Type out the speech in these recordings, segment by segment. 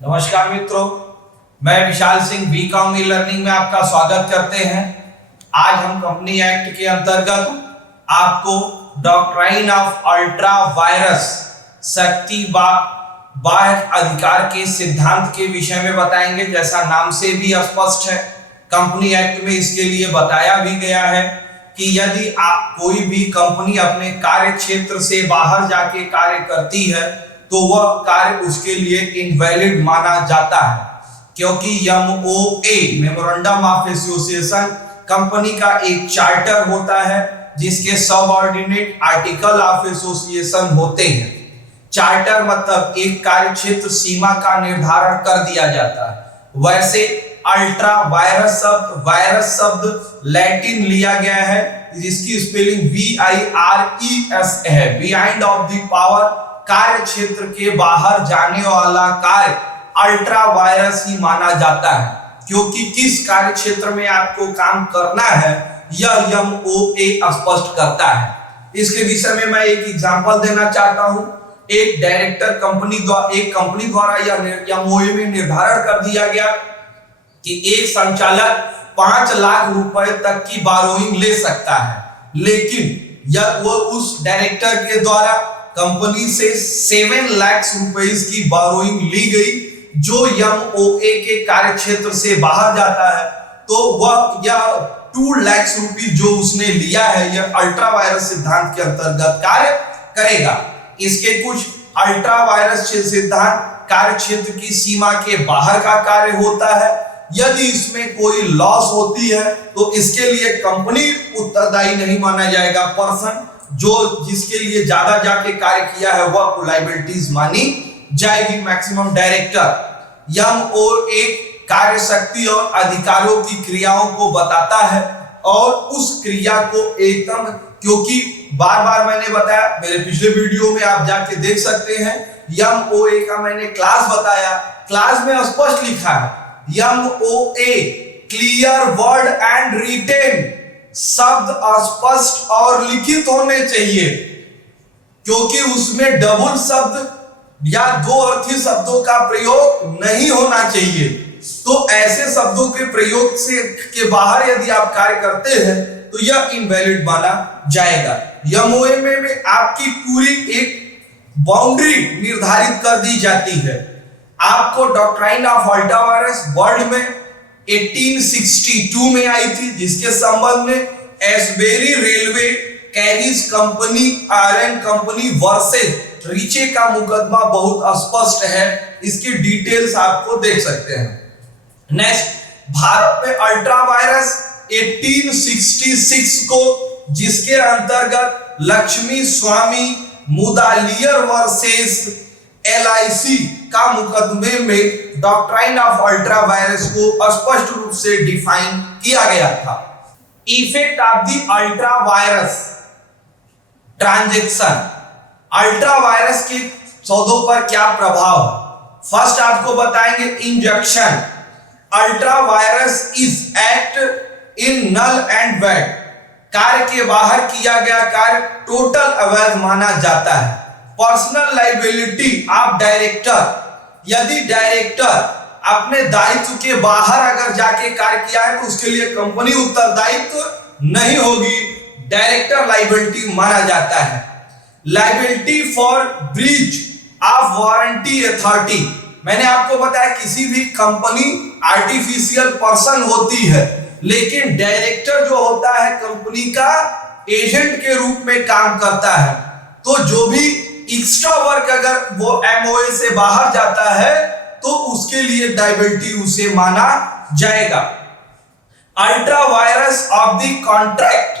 नमस्कार मित्रों, मैं Vishal Singh BCom e learning में आपका स्वागत करते हैं। आज हम कंपनी एक्ट के अंतर्गत आपको डॉक्ट्राइन ऑफ अल्ट्रा वायरस शक्ति बाह्य अधिकार के सिद्धांत के विषय में बताएंगे। जैसा नाम से भी स्पष्ट है, कंपनी एक्ट में इसके लिए बताया भी गया है कि यदि आप कोई भी कंपनी अपने कार्य क्षेत्र से बाहर जाके कार्य करती है तो वह कार्य उसके लिए इनवैलिड माना जाता है, क्योंकि MOA memorandum of association company का एक चार्टर होता है जिसके सबऑर्डिनेट आर्टिकल ऑफ एसोसिएशन होते हैं। चार्टर मतलब एक कार्य क्षेत्र सीमा का निर्धारण कर दिया जाता है। वैसे अल्ट्रा वायरस शब्द लैटिन लिया गया है जिसकी स्पेलिंग VIRES है, बिहाइंड ऑफ द पावर, कार्य क्षेत्र के बाहर जाने वाला कार्य अल्ट्रा वायरस ही माना जाता है, क्योंकि किस कार्य क्षेत्र में आपको काम करना है यह एमओए स्पष्ट करता है। इसके विषय में मैं एक एग्जांपल देना चाहता हूं। एक डायरेक्टर कंपनी द्वारा यह एमओए में निर्धारण कर दिया गया कि एक संचालक 5 लाख रुपए तक की बारोइंग ले सकता है, लेकिन यह वो उस डायरेक्टर के द्वारा कंपनी से 7 लाख रुपए की बारोइंग ली गई जो एमओए के कार्य क्षेत्र से बाहर जाता है, तो वह यह 2 लाख रुपए जो उसने लिया है यह अल्ट्रा वायरस सिद्धांत के अंतर्गत कार्य करेगा। इसके कुछ अल्ट्रा वायरस सिद्धांत कार्य क्षेत्र की सीमा के बाहर का कार्य होता है। यदि इसमें कोई लॉस होती है तो इसके लिए कंपनी उत्तरदायी नहीं माना जाएगा। पर्सन जो जिसके लिए ज्यादा जाके कार्य किया है वह लायबिलिटीज मानी जाएगी। मैक्सिमम डायरेक्टर एमओए कार्य शक्ति और अधिकारों की क्रियाओं को बताता है और उस क्रिया को एकदम, क्योंकि बार बार मैंने बताया, मेरे पिछले वीडियो में आप जाके देख सकते हैं, एमओए का मैंने क्लास बताया, क्लास में स्पष्ट लिखा है MOA clear word and written, शब्द स्पष्ट और लिखित होने चाहिए, क्योंकि उसमें डबल शब्द या दो अर्थी शब्दों का प्रयोग नहीं होना चाहिए। तो ऐसे शब्दों के प्रयोग से के बाहर यदि आप कार्य करते हैं तो यह इनवैलिड माना जाएगा। एमओए में आपकी पूरी एक बाउंड्री निर्धारित कर दी जाती है। आपको doctrine of ultra vires world में 1862 में आई थी, जिसके संबंध में Ashbury railway carriage company iron company versus Riche का मुकदमा बहुत स्पष्ट है। इसकी डिटेल्स आपको देख सकते हैं। नेक्स्ट, भारत में अल्ट्रा वायरस 1866 को, जिसके अंतर्गत लक्ष्मी स्वामी मुदालियर वर्सेस LIC का मुकदमे में डॉक्ट्राइन ऑफ अल्ट्रा वायरस को स्पष्ट रूप से डिफाइन किया गया था। Effect of the ultra vires transaction, ultra vires के सौदों पर क्या प्रभाव है। फर्स्ट आपको बताएंगे injection, ultra vires is act in null and void, कार्य के बाहर किया गया कार्य टोटल अवैध माना जाता है। पर्सनल लायबिलिटी ऑफ डायरेक्टर, यदि डायरेक्टर अपने दायित्व के बाहर अगर जाके कार्य किया है तो उसके लिए कंपनी उत्तरदायित्व नहीं होगी, डायरेक्टर लायबिलिटी माना जाता है। Liability for breach of warranty authority, मैंने आपको बताया किसी भी कंपनी आर्टिफिशियल पर्सन होती है, लेकिन डायरेक्टर जो होता है कंपनी का एजेंट के रूप में काम करता है। तो जो भी एक्स्ट्रा वर्क अगर वो एमओए से बाहर जाता है तो उसके लिए लायबिलिटी उसे माना जाएगा। Ultra vires of the contract,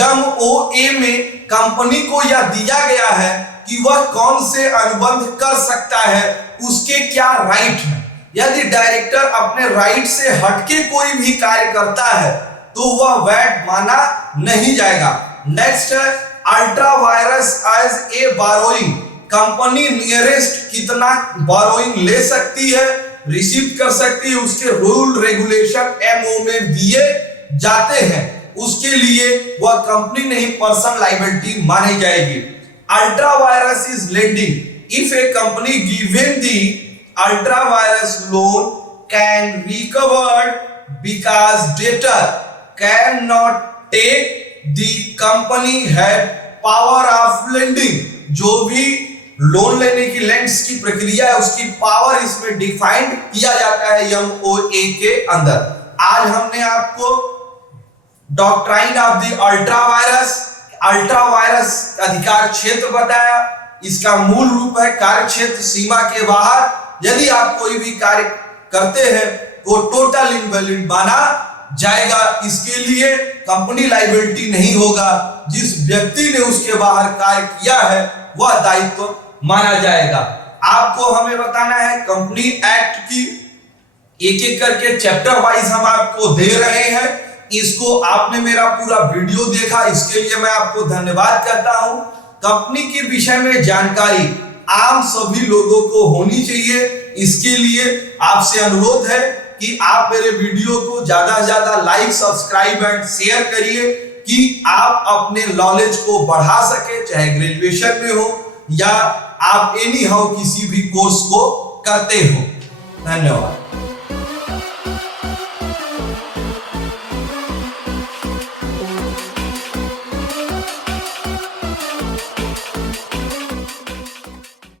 MOA में कंपनी को यह दिया गया है कि वह कौन से अनुबंध कर सकता है, उसके क्या राइट है। यदि डायरेक्टर अपने राइट से हटके कोई भी कार्य करता है तो वह वैध माना नहीं जाएगा। नेक्स्ट है ultra vires as a borrowing, company nearest कितना बारोइंग ले सकती है, रिसीव कर सकती है, उसके रूल रेगुलेशन एमओ में दिए जाते हैं। उसके लिए वह कंपनी नहीं पर्सन लायबिलिटी मानी जाएगी। Ultra vires is lending, if A company given the ultra virus loan can recovered because debtor cannot take the company had power of lending। जो भी लोन लेने की लेंड्स की प्रक्रिया है उसकी पावर इसमें डिफाइंड किया जाता है MOA के अंदर। आज हमने आपको doctrine of the ultra virus अधिकार क्षेत्र बताया। इसका मूल रूप है कार्य क्षेत्र सीमा के बाहर यदि आप कोई भी कार्य करते हैं वो टोटल इनवैलिड माना जाएगा। इसके लिए कंपनी लायबिलिटी नहीं होगा, जिस व्यक्ति ने उसके बाहर कार्य किया है वह दायित्व माना जाएगा। आपको हमें बताना है कंपनी एक्ट की एक एक करके चैप्टर वाइज हम आपको दे रहे हैं। इसको आपने मेरा पूरा वीडियो देखा, इसके लिए मैं आपको धन्यवाद करता हूं। कंपनी के विषय में जानकारी आम सभी लोगों को होनी चाहिए। इसके लिए आपसे अनुरोध है कि आप मेरे वीडियो को ज्यादा से ज्यादा लाइक, सब्सक्राइब एंड शेयर करिए कि आप अपने नॉलेज को बढ़ा सके, चाहे ग्रेजुएशन में हो या आप एनी हाउ किसी भी कोर्स को करते हो। धन्यवाद।